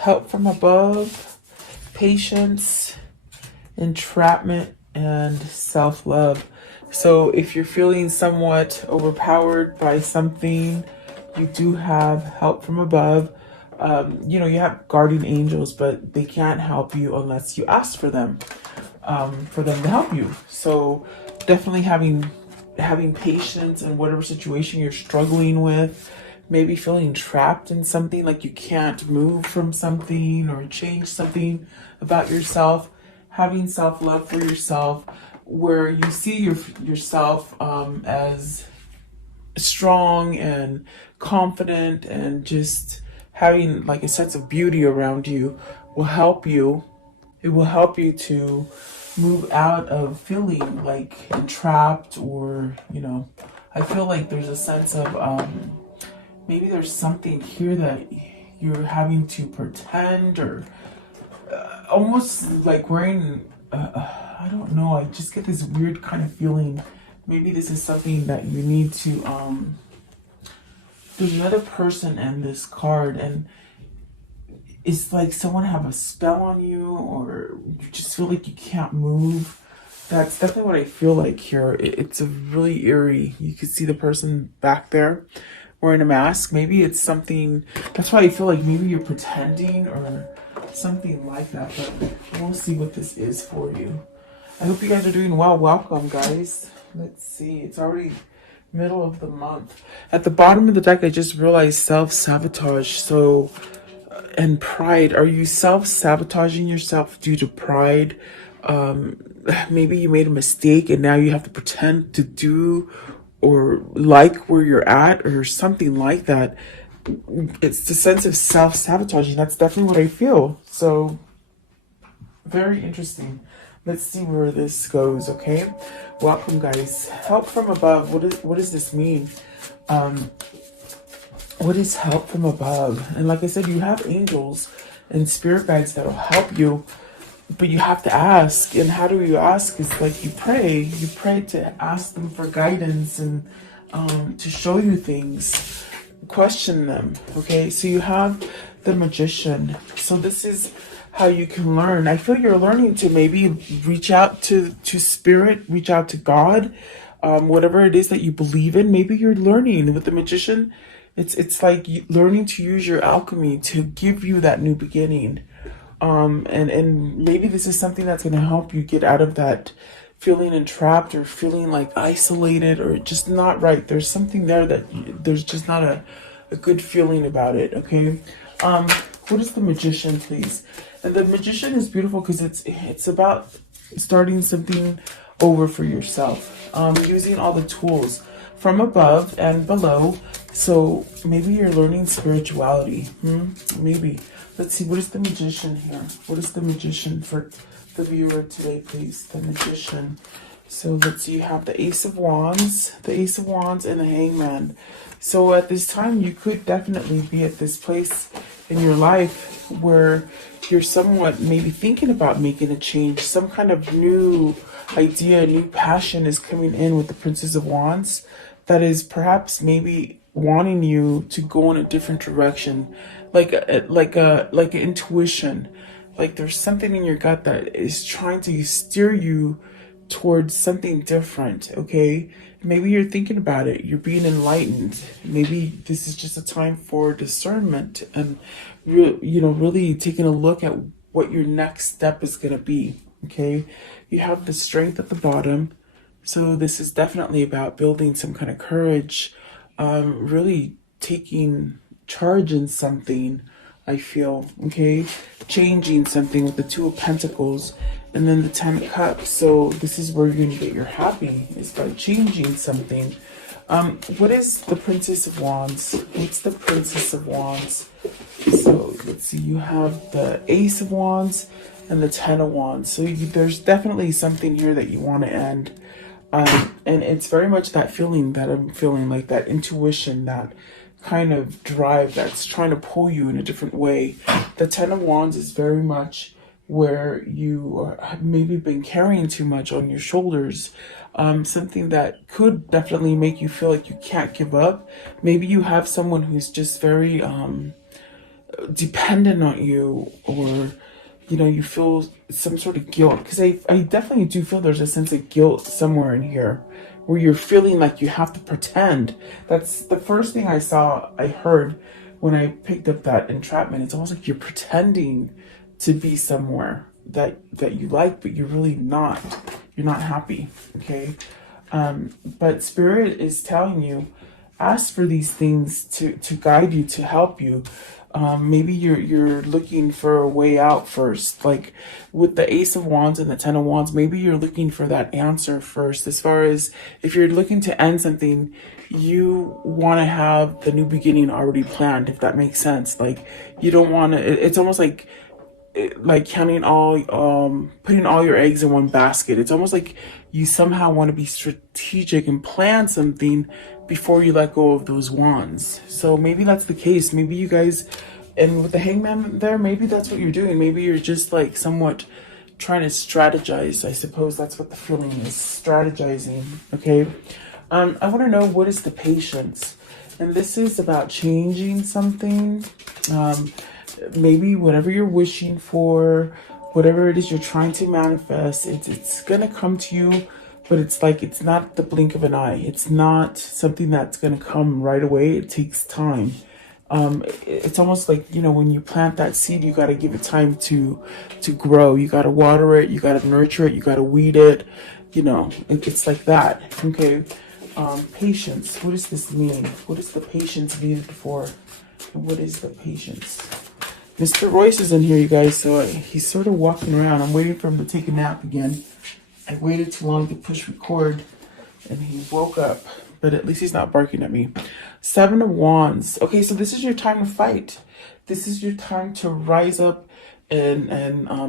help from above, patience, entrapment, and self-love. So if you're feeling somewhat overpowered by something, you do have help from above. You have guardian angels, but they can't help you unless you ask for them to help you. So definitely having patience in whatever situation you're struggling with, maybe feeling trapped in something, like you can't move from something or change something about yourself, having self-love for yourself, where you see yourself as strong and confident, and just having like a sense of beauty around you will help you. It will help you to move out of feeling like entrapped, or I feel like there's a sense of maybe there's something here that you're having to pretend, or almost like wearing I don't know, I just get this weird kind of feeling. Maybe this is something that you need to there's another person in this card, and it's like someone have a spell on you, or you just feel like you can't move. That's definitely what I feel like here. It's a really eerie. You can see the person back there wearing a mask. Maybe it's something, that's why I feel like maybe you're pretending or something like that, but we'll see what this is for you. I hope you guys are doing well. Welcome, guys. Let's see. It's already middle of the month. At the bottom of the deck, I just realized self-sabotage. So, and pride. Are you self-sabotaging yourself due to pride? Maybe you made a mistake and now you have to pretend to do or like where you're at, or something like that. It's the sense of self-sabotaging. That's definitely what I feel. So, very interesting. Let's see where this goes, okay? Welcome, guys. Help from above. What does this mean? What is help from above? And like I said, you have angels and spirit guides that will help you, but you have to ask. And how do you ask? It's like you pray. You pray to ask them for guidance and to show you things. Question them, okay? So you have the magician. So this is how you can learn. I feel you're learning to maybe reach out to spirit, reach out to God, whatever it is that you believe in. Maybe you're learning with the magician. It's like learning to use your alchemy to give you that new beginning. And maybe this is something that's going to help you get out of that feeling entrapped, or feeling like isolated, or just not right. There's something there that there's just not a good feeling about it, okay? What is the magician, please? And the magician is beautiful because it's about starting something over for yourself, using all the tools from above and below. So maybe you're learning spirituality. Maybe. Let's see, what is the magician here? What is the magician for the viewer today, please? The magician. So let's see, you have the Ace of Wands, and the Hangman. So at this time, you could definitely be at this place in your life where you're somewhat maybe thinking about making a change. Some kind of new idea, new passion is coming in with the Princess of Wands that is perhaps maybe wanting you to go in a different direction, like an intuition. Like there's something in your gut that is trying to steer you towards something different, okay? Maybe you're thinking about it, you're being enlightened. Maybe this is just a time for discernment and really taking a look at what your next step is going to be, okay? You have the Strength at the bottom. So this is definitely about building some kind of courage, really taking charge in something, I feel, okay? Changing something with the Two of Pentacles and then the Ten of Cups. So this is where you're going to get your happy, is by changing something. What is the Princess of Wands? What's the Princess of Wands? So let's see, you have the Ace of Wands and the Ten of Wands. So there's definitely something here that you want to end. And it's very much that feeling that I'm feeling, like that intuition, that kind of drive that's trying to pull you in a different way. The Ten of Wands is very much where you have maybe been carrying too much on your shoulders. Something that could definitely make you feel like you can't give up. Maybe you have someone who's just very dependent on you, or you feel some sort of guilt, because I definitely do feel there's a sense of guilt somewhere in here where you're feeling like you have to pretend. That's the first thing I heard when I picked up that entrapment. It's almost like you're pretending to be somewhere that you like, but you're really not. You're not happy. Okay. But Spirit is telling you, ask for these things to guide you, to help you. Maybe you're looking for a way out first, like with the Ace of Wands and the Ten of Wands. Maybe you're looking for that answer first. As far as if you're looking to end something, you want to have the new beginning already planned, if that makes sense. Like you don't want to. It's almost like counting all putting all your eggs in one basket. It's almost like you somehow want to be strategic and plan something before you let go of those wands. So maybe that's the case. Maybe you guys, and with the Hangman there, maybe that's what you're doing. Maybe you're just like somewhat trying to strategize. I suppose that's what the feeling is, strategizing. Okay. I want to know, what is the patience? And this is about changing something. Maybe whatever you're wishing for, whatever it is you're trying to manifest, it's gonna come to you, but it's like, it's not the blink of an eye. It's not something that's gonna come right away. It takes time. It's almost like, when you plant that seed, you got to give it time to grow. You got to water it, you got to nurture it, you got to weed it. It's like that. Okay. Patience. What does this mean? What is the patience needed for? And what is the patience? Mr. Royce is in here, you guys, so he's sort of walking around. I'm waiting for him to take a nap again. I waited too long to push record, and he woke up, but at least he's not barking at me. Seven of Wands. Okay, so this is your time to fight. This is your time to rise up, and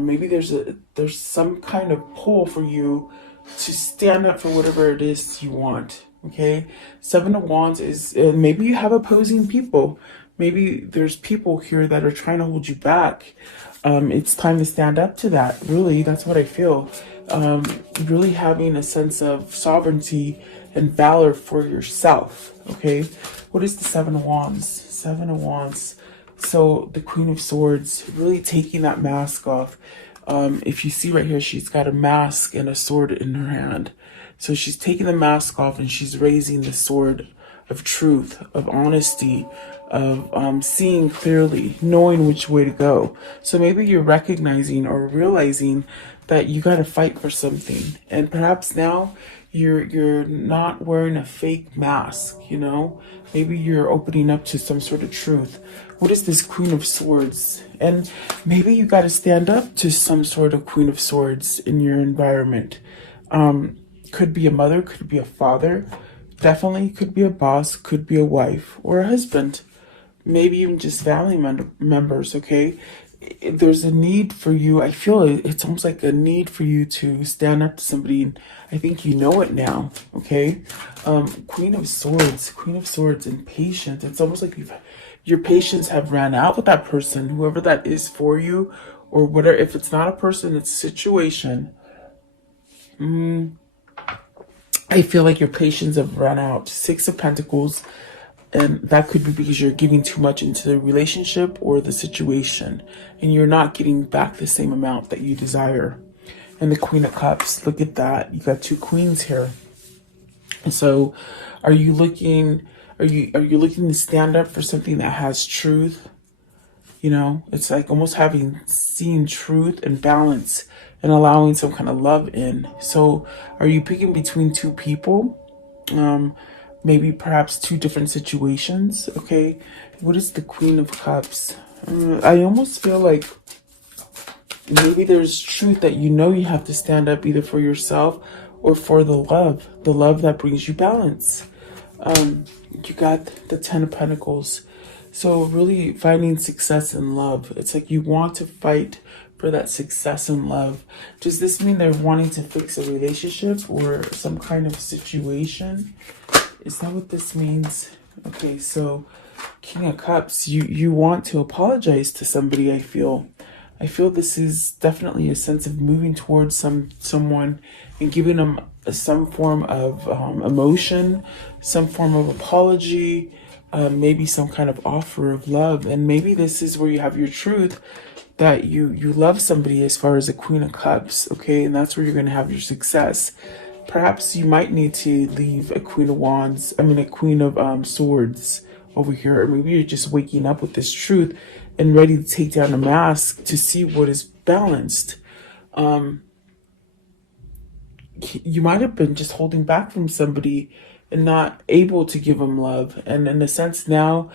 maybe there's some kind of pull for you to stand up for whatever it is you want. Okay, Seven of Wands is maybe you have opposing people. Maybe there's people here that are trying to hold you back. It's time to stand up to that. Really, that's what I feel. Really having a sense of sovereignty and valor for yourself. Okay, what is the Seven of Wands? Seven of Wands. So the Queen of Swords, really taking that mask off. If you see right here, she's got a mask and a sword in her hand. So she's taking the mask off and she's raising the sword of truth, of honesty, of seeing clearly, knowing which way to go. So maybe you're recognizing or realizing that you got to fight for something, and perhaps now you're not wearing a fake mask. Maybe you're opening up to some sort of truth. What is this Queen of Swords? And maybe you got to stand up to some sort of Queen of Swords in your environment. Could be a mother, could be a father, definitely could be a boss, could be a wife or a husband, maybe even just family members. Okay, there's a need for you. I feel it's almost like a need for you to stand up to somebody, and I think you know it now. Okay, Queen of Swords and patience. It's almost like your patience have ran out with that person, whoever that is for you, or whatever. If it's not a person, it's a situation. I feel like your patience have run out. Six of Pentacles, and that could be because you're giving too much into the relationship or the situation, and you're not getting back the same amount that you desire. And the Queen of Cups, look at that. You got two queens here. And so are you looking to stand up for something that has truth? It's like almost seen truth and balance and allowing some kind of love in. So are you picking between two people? Maybe perhaps two different situations. Okay, what is the Queen of Cups? I almost feel like maybe there's truth that you have to stand up either for yourself or for the love that brings you balance. You got the Ten of Pentacles. So really finding success in love. It's like you want to fight for that success in love. Does this mean they're wanting to fix a relationship or some kind of situation? Is that what this means? Okay, so King of Cups, you want to apologize to somebody, I feel. This is definitely a sense of moving towards someone and giving them some form of emotion, some form of apology, maybe some kind of offer of love. And maybe this is where you have your truth, that you love somebody as far as a Queen of Cups, okay? And that's where you're going to have your success. Perhaps you might need to leave a Queen of Wands, a Queen of Swords over here. Or maybe you're just waking up with this truth and ready to take down a mask to see what is balanced. You might have been just holding back from somebody and not able to give them love. And in a sense now,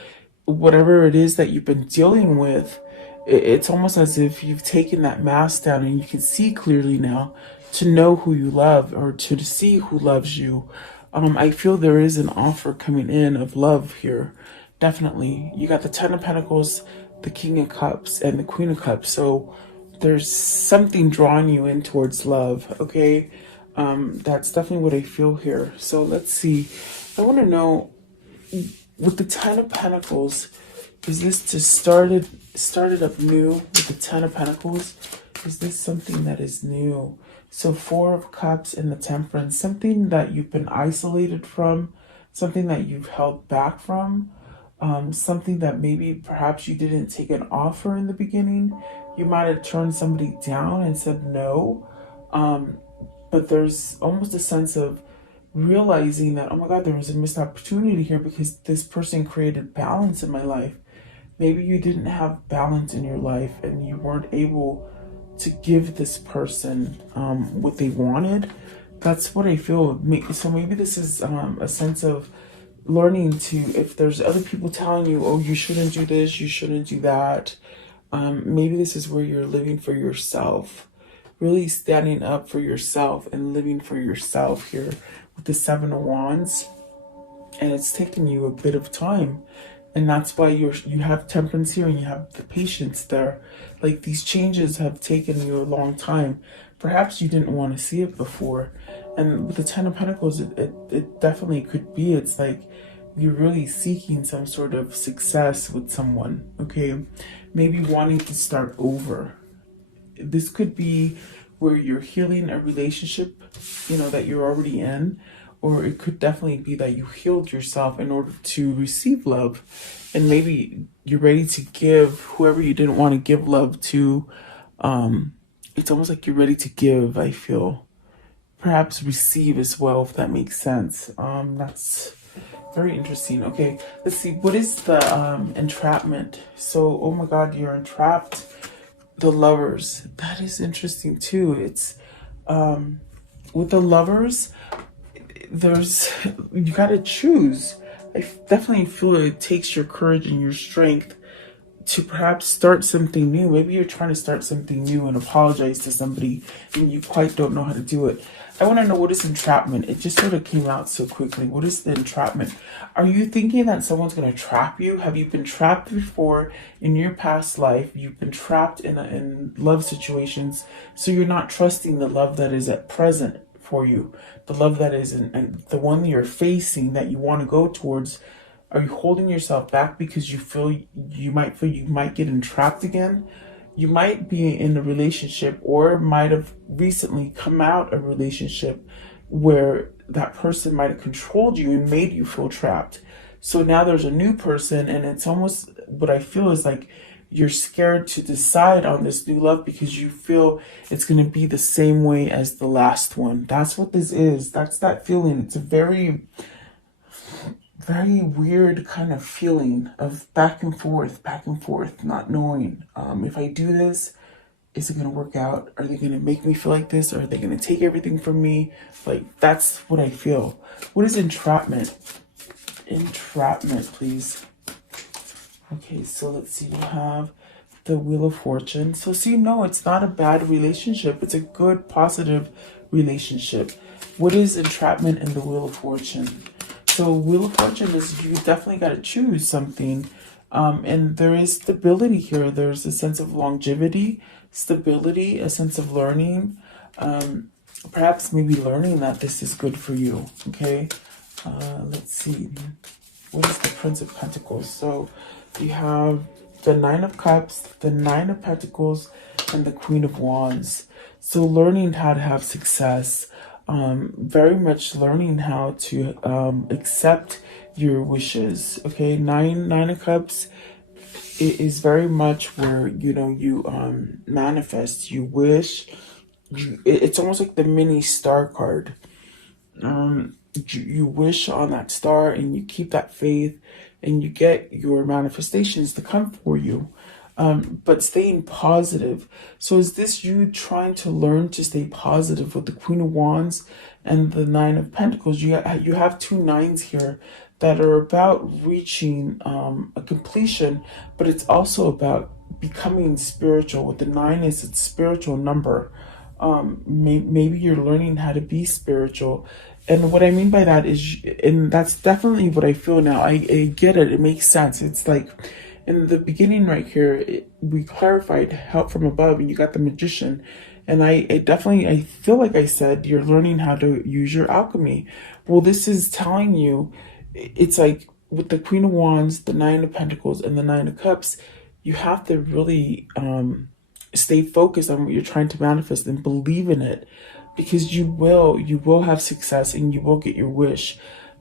whatever it is that you've been dealing with, it's almost as if you've taken that mask down and you can see clearly now to know who you love, or to see who loves you. I feel there is an offer coming in of love here. Definitely. You got the Ten of Pentacles, the King of Cups, and the Queen of Cups. So there's something drawing you in towards love, okay? That's definitely what I feel here. So let's see. I want to know, with the Ten of Pentacles, is this to start it up new with the Ten of Pentacles? Is this something that is new? So Four of Cups and the Temperance, something that you've been isolated from, something that you've held back from, something that maybe perhaps you didn't take an offer in the beginning. You might have turned somebody down and said no. But there's almost a sense of realizing that, oh my God, there was a missed opportunity here because this person created balance in my life. Maybe you didn't have balance in your life and you weren't able to give this person what they wanted. That's what I feel. So maybe this is a sense of learning to, if there's other people telling you, oh, you shouldn't do this, you shouldn't do that. Maybe this is where you're living for yourself, really standing up for yourself and living for yourself here with the Seven of Wands. And it's taken you a bit of time. And that's why you have Temperance here and you have the Patience there. Like, these changes have taken you a long time. Perhaps you didn't want to see it before. And with the Ten of Pentacles, it definitely could be. It's like you're really seeking some sort of success with someone, okay? Maybe wanting to start over. This could be where you're healing a relationship, that you're already in. Or it could definitely be that you healed yourself in order to receive love. And maybe you're ready to give whoever you didn't want to give love to. It's almost like you're ready to give, I feel. Perhaps receive as well, if that makes sense. That's very interesting. Okay, let's see. What is the entrapment? So, oh my God, you're entrapped. The Lovers. That is interesting too. It's with the Lovers, you gotta choose. I definitely feel it takes your courage and your strength to perhaps start something new. Maybe you're trying to start something new and apologize to somebody and you quite don't know how to do it. I want to know, what is entrapment? It just sort of came out so quickly. What is the entrapment? Are you thinking that someone's going to trap you? Have you been trapped before in your past life? You've been trapped in love situations, so you're not trusting the love that is at present for you, the love that is and the one that you're facing, that you want to go towards. Are you holding yourself back because you might get entrapped again? You might be in a relationship, or might have recently come out of a relationship where that person might have controlled you and made you feel trapped. So now there's a new person, and it's almost, what I feel is like you're scared to decide on this new love because you feel it's going to be the same way as the last one. That's what this is. That's that feeling. It's a very, very weird kind of feeling of back and forth, not knowing. If I do this, is it going to work out? Are they going to make me feel like this? Or are they going to take everything from me? Like, that's what I feel. What is entrapment? Entrapment, please. Okay, so let's see. You have the Wheel of Fortune. So see, no, it's not a bad relationship. It's a good, positive relationship. What is entrapment in the Wheel of Fortune? So Wheel of Fortune is, you definitely got to choose something. And there is stability here. There's a sense of longevity, stability, a sense of learning. Perhaps maybe learning that this is good for you. Okay. Let's see. What is the Prince of Pentacles? So you have the Nine of Cups, the Nine of Pentacles, and the Queen of Wands. So learning how to have success, very much learning how to accept your wishes. Okay, nine of cups, it is very much where you manifest, you wish. It's almost like the mini star card. You wish on that star and you keep that faith, and you get your manifestations to come for you. But staying positive. So is this you trying to learn to stay positive with the Queen of Wands and the Nine of Pentacles? You have two nines here that are about reaching a completion, but it's also about becoming spiritual. With the nine is its spiritual number. Maybe you're learning how to be spiritual. And what I mean by that is, and that's definitely what I feel now. I get it. It makes sense. It's like in the beginning right here, we clarified help from above, and you got the magician. And I feel like I said, you're learning how to use your alchemy. Well, this is telling you, it's like with the Queen of Wands, the Nine of Pentacles, and the Nine of Cups, you have to really stay focused on what you're trying to manifest and believe in it, because you will have success and you will get your wish.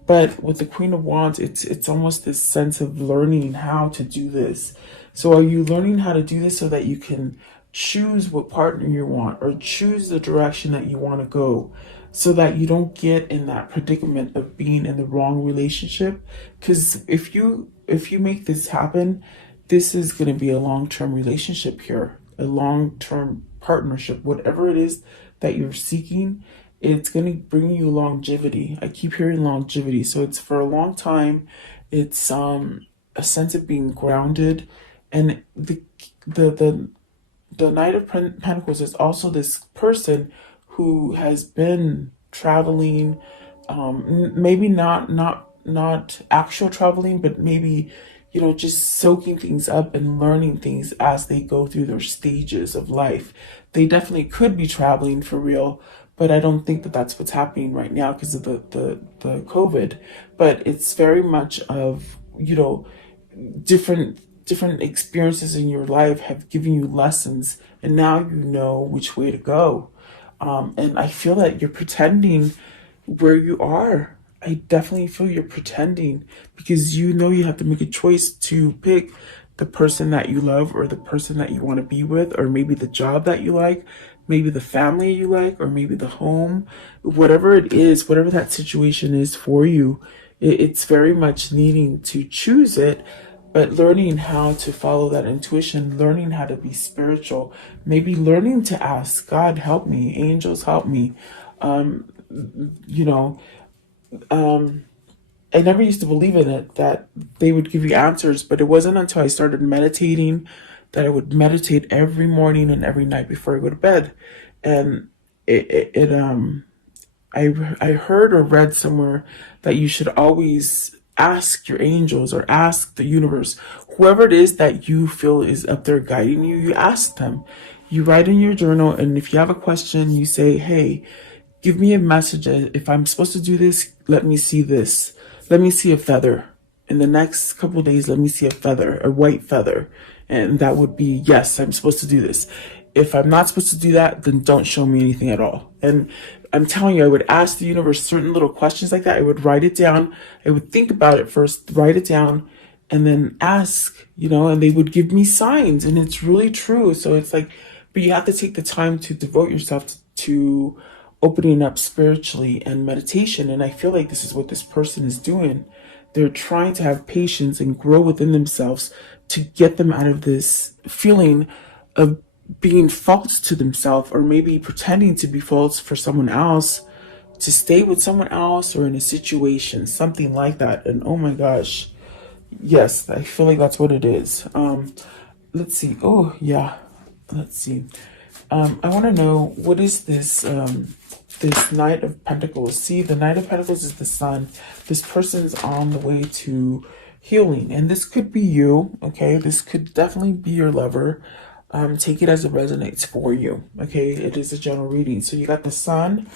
But with the Queen of Wands, it's almost this sense of learning how to do this. So are you learning how to do this so that you can choose what partner you want, or choose the direction that you want to go, so that you don't get in that predicament of being in the wrong relationship? Because if you make this happen, this is going to be a long-term relationship here, a long-term partnership, whatever it is that you're seeking. It's going to bring you longevity. I keep hearing longevity, so it's for a long time. It's a sense of being grounded. And the Knight of Pentacles is also this person who has been traveling, maybe not actual traveling, but maybe just soaking things up and learning things as they go through their stages of life. They definitely could be traveling for real, but I don't think that that's what's happening right now because of the COVID. But it's very much of different experiences in your life have given you lessons, and now you know which way to go. And I feel that you're pretending where you are. I definitely feel you're pretending because you have to make a choice to pick the person that you love, or the person that you want to be with, or maybe the job that you like, maybe the family you like, or maybe the home. Whatever it is, whatever that situation is for you, it's very much needing to choose it, but learning how to follow that intuition, learning how to be spiritual, maybe learning to ask God, help me, angels, help me. Um, you know, I never used to believe in it, that they would give you answers, but it wasn't until I started meditating that I would meditate every morning and every night before I go to bed. And I heard or read somewhere that you should always ask your angels or ask the universe, whoever it is that you feel is up there guiding you, you ask them. You write in your journal, and if you have a question, you say, hey, give me a message. If I'm supposed to do this, let me see this. Let me see a feather. In the next couple of days, let me see a feather, a white feather. And that would be, yes, I'm supposed to do this. If I'm not supposed to do that, then don't show me anything at all. And I'm telling you, I would ask the universe certain little questions like that. I would write it down. I would think about it first, write it down, and then ask, and they would give me signs. And it's really true. So it's like, but you have to take the time to devote yourself to opening up spiritually and meditation. And I feel like this is what this person is doing. They're trying to have patience and grow within themselves to get them out of this feeling of being false to themselves, or maybe pretending to be false for someone else, to stay with someone else or in a situation, something like that. And oh my gosh, yes, I feel like that's what it is. Let's see. Oh yeah, let's see. I want to know, what is this Knight of Pentacles? See, the Knight of Pentacles is the sun. This person's on the way to healing, and this could be you. Okay, this could definitely be your lover. Take it as it resonates for you. Okay, it is a general reading. So you got the sun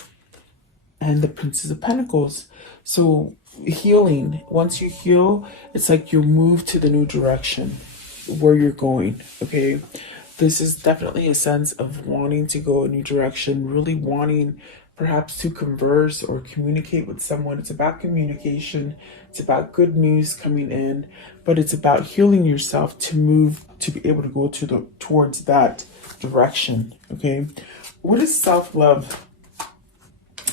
and the Princess of Pentacles. So healing. Once you heal, it's like you move to the new direction where you're going. Okay. This is definitely a sense of wanting to go a new direction, really wanting perhaps to converse or communicate with someone. It's about communication. It's about good news coming in, but it's about healing yourself to move to be able to go towards that direction. Okay, what is self-love?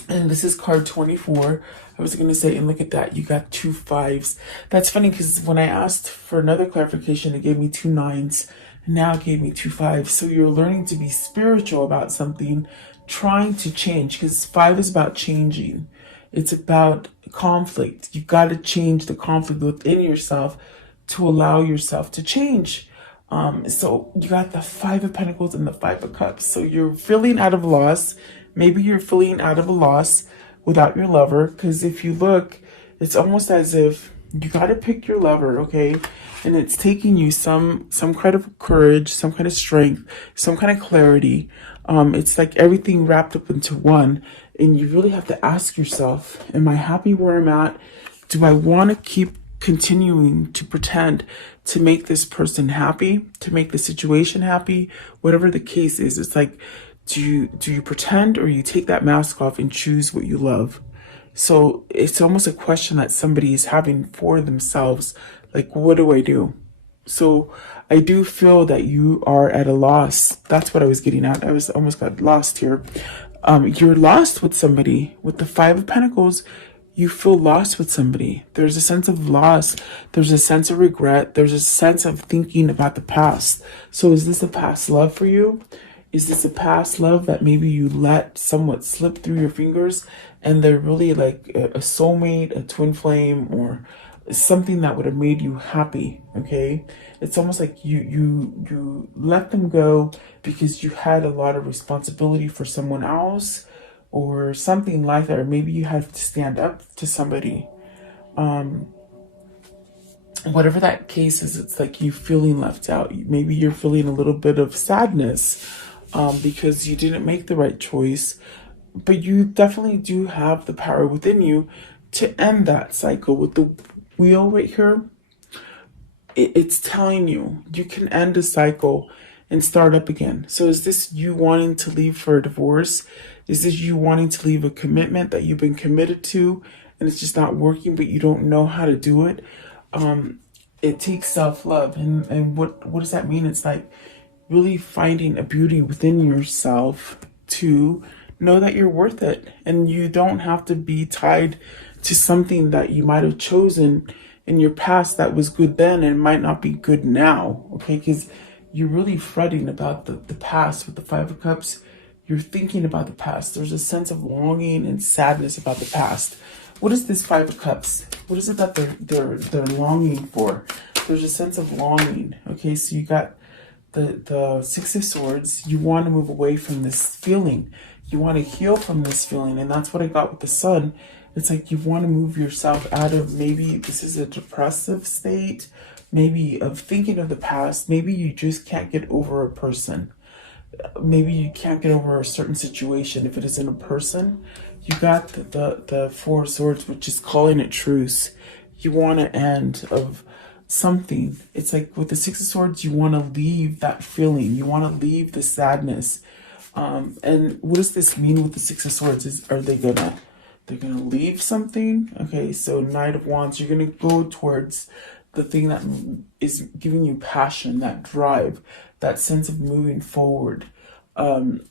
And this is card 24. I was going to say, and look at that, you got 2 5s. That's funny because when I asked for another clarification, it gave me 2 9s. And now it gave me 2 5s. So you're learning to be spiritual about something, trying to change, because 5 is about changing. It's about conflict. You've got to change the conflict within yourself to allow yourself to change. So you got the 5 of Pentacles and the 5 of Cups. So you're feeling out of loss. Maybe you're feeling out of a loss without your lover, because if you look, it's almost as if you got to pick your lover, okay? And it's taking you some kind of courage, some kind of strength, some kind of clarity. It's like everything wrapped up into one, and you really have to ask yourself, am I happy where I'm at? Do I want to keep continuing to pretend to make this person happy, to make the situation happy? Whatever the case is, it's like, do you pretend, or you take that mask off and choose what you love? So it's almost a question that somebody is having for themselves, like, what do I do? So I do feel that you are at a loss. That's what I was getting at. I was almost got lost here. You're lost with somebody. With the 5 of Pentacles, you feel lost with somebody. There's a sense of loss. There's a sense of regret. There's a sense of thinking about the past. So is this a past love for you? Is this a past love that maybe you let somewhat slip through your fingers, and they're really like a soulmate, a twin flame, or something that would have made you happy? Okay, it's almost like you let them go because you had a lot of responsibility for someone else, or something like that, or maybe you have to stand up to somebody. Whatever that case is, it's like you feeling left out. Maybe you're feeling a little bit of sadness because you didn't make the right choice, but you definitely do have the power within you to end that cycle. With the wheel right here, it's telling you you can end a cycle and start up again. So is this you wanting to leave for a divorce? Is this you wanting to leave a commitment that you've been committed to and it's just not working, but you don't know how to do it? It takes self-love. And what does that mean? It's like really finding a beauty within yourself to know that you're worth it. And you don't have to be tied to something that you might have chosen in your past that was good then and might not be good now. Okay, because you're really fretting about the past with the 5 of Cups. You're thinking about the past. There's a sense of longing and sadness about the past. What is this 5 of Cups? What is it that they're longing for? There's a sense of longing. Okay, so you got the 6 of Swords. You want to move away from this feeling. You want to heal from this feeling, and that's what I got with the Sun. It's like you want to move yourself out of, maybe this is a depressive state, maybe of thinking of the past. Maybe you just can't get over a person. Maybe you can't get over a certain situation. If it isn't a person, you got the 4 of Swords, which is calling it truce. You want to end of something. It's like with the 6 of Swords, you want to leave that feeling. You want to leave the sadness. And what does this mean with the 6 of Swords? Are they they're gonna leave something? Okay, so Knight of Wands, you're gonna go towards the thing that is giving you passion, that drive, that sense of moving forward.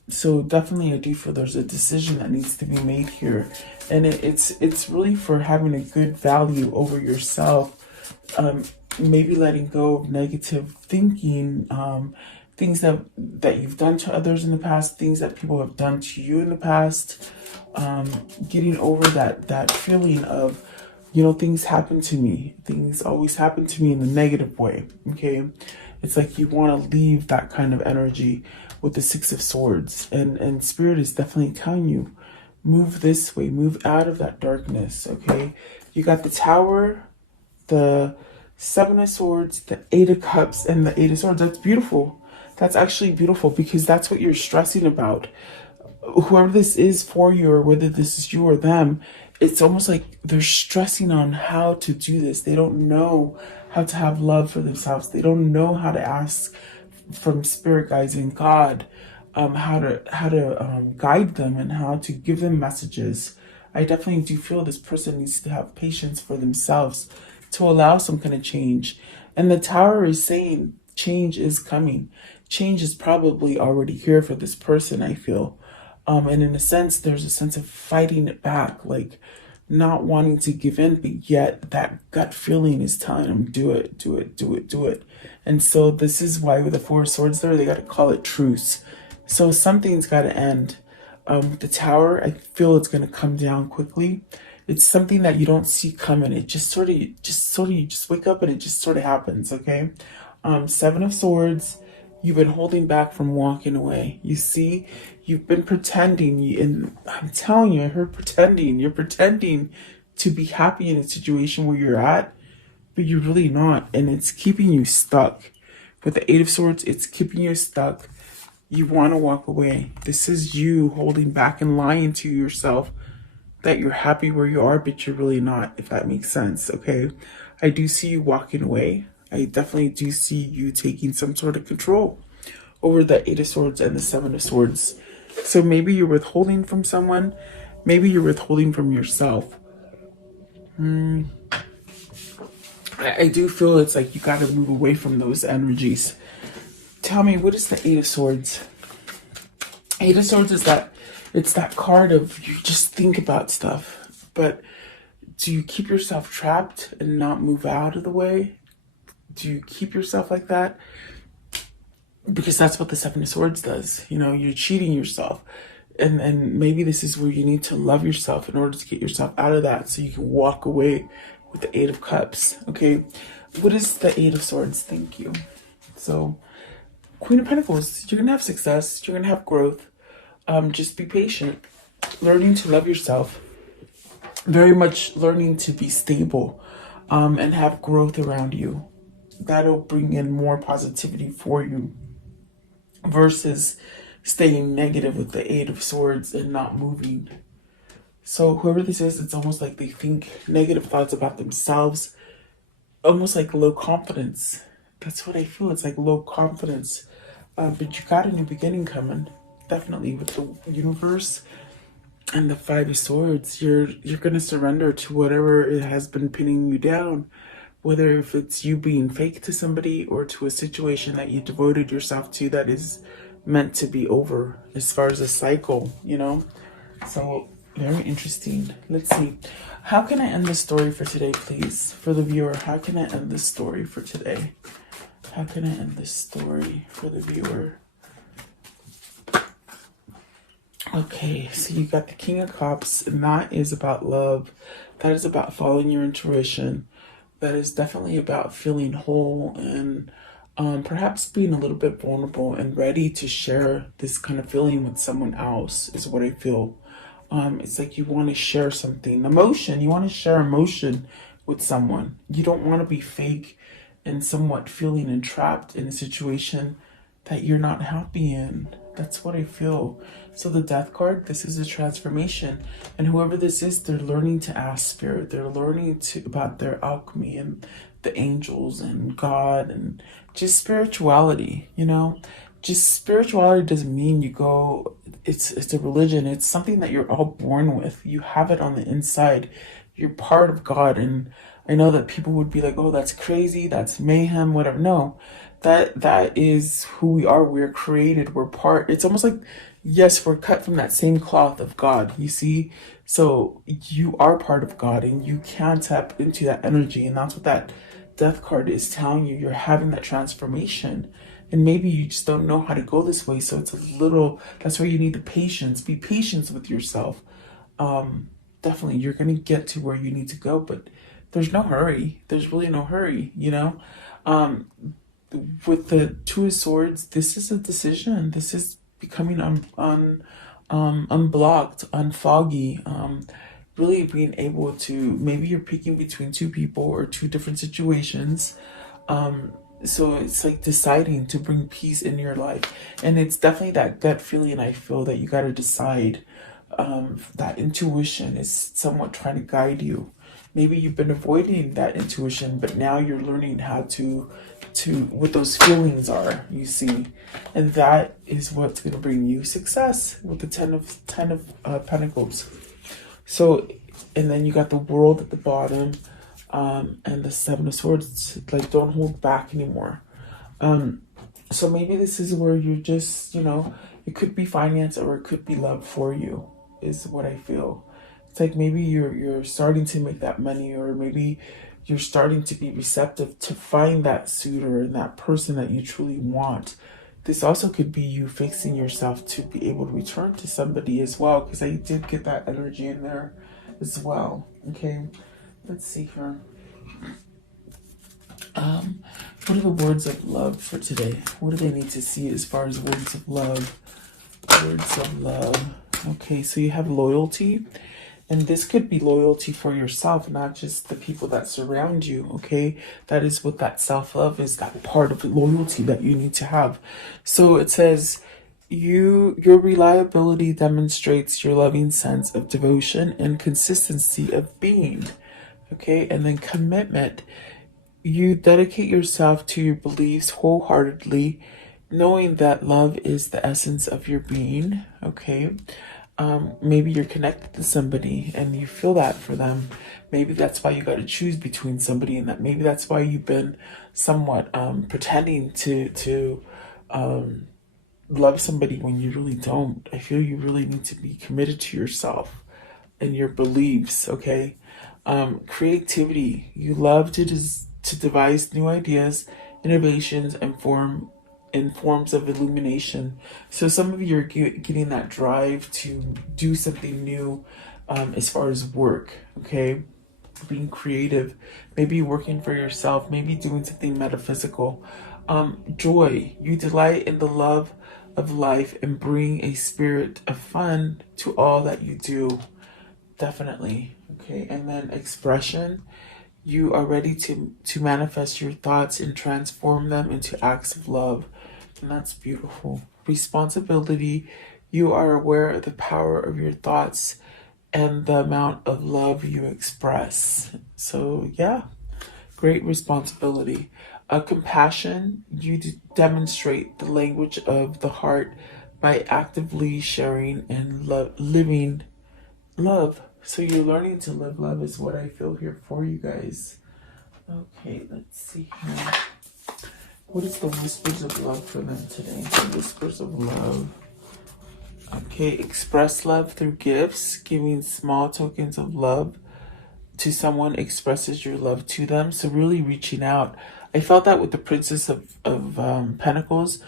So definitely I do feel there's a decision that needs to be made here, and it's really for having a good value over yourself. Maybe letting go of negative thinking, things that you've done to others in the past, things that people have done to you in the past. Getting over that feeling of, things happen to me. Things always happen to me in the negative way. Okay, it's like you want to leave that kind of energy with the 6 of Swords, and Spirit is definitely telling you, move this way, move out of that darkness. Okay, you got the Tower, the 7 of Swords, the 8 of Cups, and the 8 of Swords. That's beautiful. That's actually beautiful, because that's what you're stressing about. Whoever this is for you, or whether this is you or them, it's almost like they're stressing on how to do this. They don't know how to have love for themselves. They don't know how to ask from spirit guides and God how to guide them and how to give them messages. I definitely do feel this person needs to have patience for themselves to allow some kind of change. And the tower is saying change is coming. Change is probably already here for this person, I feel. And in a sense, there's a sense of fighting it back, like not wanting to give in, but yet that gut feeling is telling them, do it, do it, do it, do it. And so this is why with the Four of Swords there, they got to call it truce. So something's got to end. The tower, I feel it's going to come down quickly. It's something that you don't see coming. It you just wake up and it just sort of happens. Okay. Seven of Swords. You've been holding back from walking away. You see, you've been pretending, and I'm telling you, I heard pretending. You're pretending to be happy in a situation where you're at, but you're really not, and it's keeping you stuck. With the Eight of Swords, it's keeping you stuck. You want to walk away. This is you holding back and lying to yourself that you're happy where you are, but you're really not, if that makes sense, okay? I do see you walking away. I definitely do see you taking some sort of control over the Eight of Swords and the Seven of Swords. So maybe you're withholding from someone. Maybe you're withholding from yourself. I do feel it's like you got to move away from those energies. Tell me, what is the Eight of Swords? Eight of Swords is that, it's that card of you just think about stuff, but do you keep yourself trapped and not move out of the way? Do you keep yourself like that? Because that's what the Seven of Swords does. You know, you're cheating yourself. And maybe this is where you need to love yourself in order to get yourself out of that so you can walk away with the Eight of Cups. Okay, what is the Eight of Swords? Thank you. So, Queen of Pentacles, you're going to have success. You're going to have growth. Just be patient. Learning to love yourself. Very much learning to be stable and have growth around you. That'll bring in more positivity for you versus staying negative with the Eight of Swords and not moving. So whoever this is, it's almost like they think negative thoughts about themselves, almost like low confidence. That's what I feel. It's like low confidence. But you got a new beginning coming. Definitely with the universe and the Five of Swords. You're going to surrender to whatever it has been pinning you down. Whether if it's you being fake to somebody or to a situation that you devoted yourself to that is meant to be over as far as a cycle, you know? So very interesting. Let's see. How can I end the story for today, please? For the viewer, how can I end the story for today? How can I end this story for the viewer? Okay, so you got the King of Cups, and that is about love. That is about following your intuition. That is definitely about feeling whole and perhaps being a little bit vulnerable and ready to share this kind of feeling with someone else is what I feel. It's like you want to share something, emotion. You want to share emotion with someone. You don't want to be fake and somewhat feeling entrapped in a situation that you're not happy in. That's what I feel. So the Death card, this is a transformation. And whoever this is, they're learning to ask Spirit. They're learning about their alchemy and the angels and God and just spirituality, you know? Just spirituality doesn't mean you go, it's a religion. It's something that you're all born with. You have it on the inside. You're part of God. And I know that people would be like, oh, that's crazy. That's mayhem, whatever. No. That is who we are. We're created. We're part. It's almost like, yes, we're cut from that same cloth of God, you see? So you are part of God and you can tap into that energy. And that's what that Death card is telling you. You're having that transformation. And maybe you just don't know how to go this way. So it's a little, that's where you need the patience. Be patient with yourself. Definitely, you're going to get to where you need to go. But there's no hurry. There's really no hurry, you know? With the Two of Swords, this is a decision. This is becoming unblocked, unfoggy, really being able to, maybe you're picking between two people or two different situations. So it's like deciding to bring peace in your life. And it's definitely that gut feeling I feel that you got to decide. That intuition is somewhat trying to guide you. Maybe you've been avoiding that intuition, but now you're learning how to what those feelings are, you see. And that is what's going to bring you success with the 10 of Pentacles. So, and then you got the World at the bottom, and the 7 of Swords. Like, don't hold back anymore. So maybe this is where you're just, it could be finance or it could be love for you, is what I feel. It's like maybe you're starting to make that money, or maybe you're starting to be receptive to find that suitor and that person that you truly want. This also could be you fixing yourself to be able to return to somebody as well, because I did get that energy in there as well. Okay, let's see here. What are the words of love for today? What do they need to see as far as words of love? Words of love. Okay, so you have loyalty. And this could be loyalty for yourself, not just the people that surround you, okay? That is what that self-love is, that part of loyalty that you need to have. So it says, your reliability demonstrates your loving sense of devotion and consistency of being, okay? And then commitment. You dedicate yourself to your beliefs wholeheartedly, knowing that love is the essence of your being, okay? Maybe you're connected to somebody and you feel that for them. Maybe that's why you got to choose between somebody, and that maybe that's why you've been somewhat pretending to love somebody when you really don't. I feel you really need to be committed to yourself and your beliefs, okay? Creativity. You love to devise new ideas, innovations, and forms of illumination. So some of you are getting that drive to do something new as far as work, okay? Being creative, maybe working for yourself, maybe doing something metaphysical. Joy. You delight in the love of life and bring a spirit of fun to all that you do. Definitely. Okay. And then expression. You are ready to manifest your thoughts and transform them into acts of love. And that's beautiful. Responsibility. You are aware of the power of your thoughts and the amount of love you express. So yeah, great responsibility. Compassion. You demonstrate the language of the heart by actively sharing and living love. So you're learning to live love is what I feel here for you guys. Okay, let's see here. What is the whispers of love for them today? The whispers of love. Okay, express love through gifts. Giving small tokens of love to someone expresses your love to them. So really reaching out. I felt that with the Princess of Pentacles.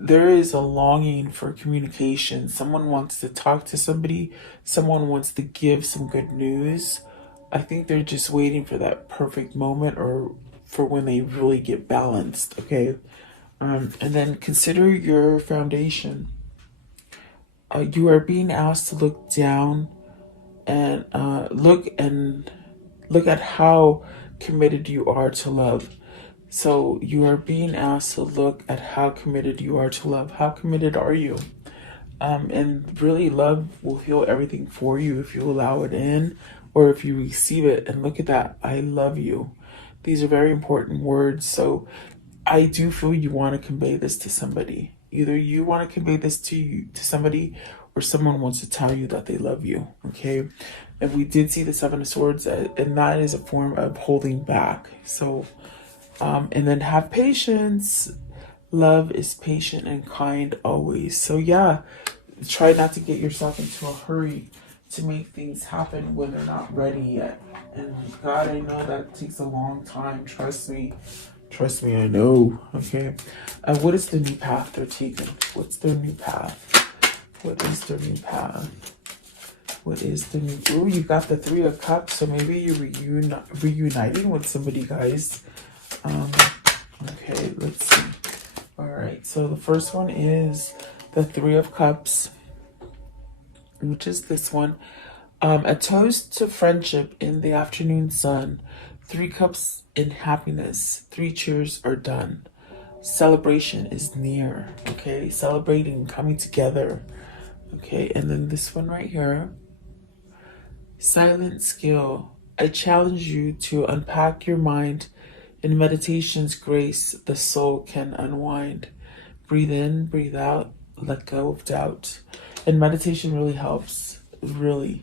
There is a longing for communication. Someone wants to talk to somebody. Someone wants to give some good news. I think they're just waiting for that perfect moment, or for when they really get balanced, okay? And then consider your foundation. You are being asked to look down and look at how committed you are to love. So you are being asked to look at how committed you are to love. How committed are you? And really, love will heal everything for you if you allow it in, or if you receive it. And look at that. I love you. These are very important words. So I do feel you want to convey this to somebody. Either you want to convey this to somebody, or someone wants to tell you that they love you. Okay. And we did see the 7 of Swords, and that is a form of holding back. So and then have patience. Love is patient and kind always. So yeah, try not to get yourself into a hurry to make things happen when they're not ready yet. And God, I know that takes a long time. Trust me. Trust me, I know. Okay. What is the new path they're taking? What's their new path? What is their new path? What is the new... Ooh, you got the 3 of Cups. So maybe you're reuniting with somebody, guys. Okay, let's see. All right, so the first one is the 3 of Cups, which is this one. A toast to friendship in the afternoon sun. 3 cups in happiness. 3 cheers are done. Celebration is near. Okay, celebrating, coming together. Okay, and then this one right here. Silent skill. I challenge you to unpack your mind In meditation's grace, the soul can unwind. Breathe in, breathe out, let go of doubt. And meditation really helps, really.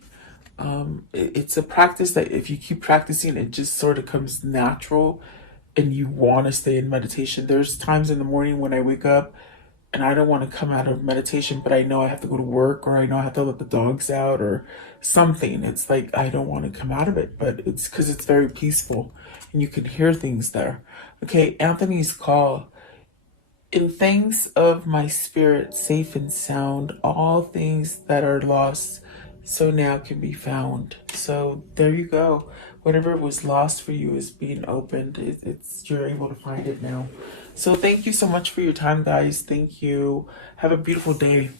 It's a practice that if you keep practicing, it just sort of comes natural and you want to stay in meditation. There's times in the morning when I wake up and I don't want to come out of meditation, but I know I have to go to work or I know I have to let the dogs out or something. It's like I don't want to come out of it, but it's because it's very peaceful and you can hear things there. Okay, Anthony's call. In things of my spirit, safe and sound, all things that are lost, so now can be found. So there you go. Whatever was lost for you is being opened. It's you're able to find it now. So thank you so much for your time, guys. Thank you. Have a beautiful day.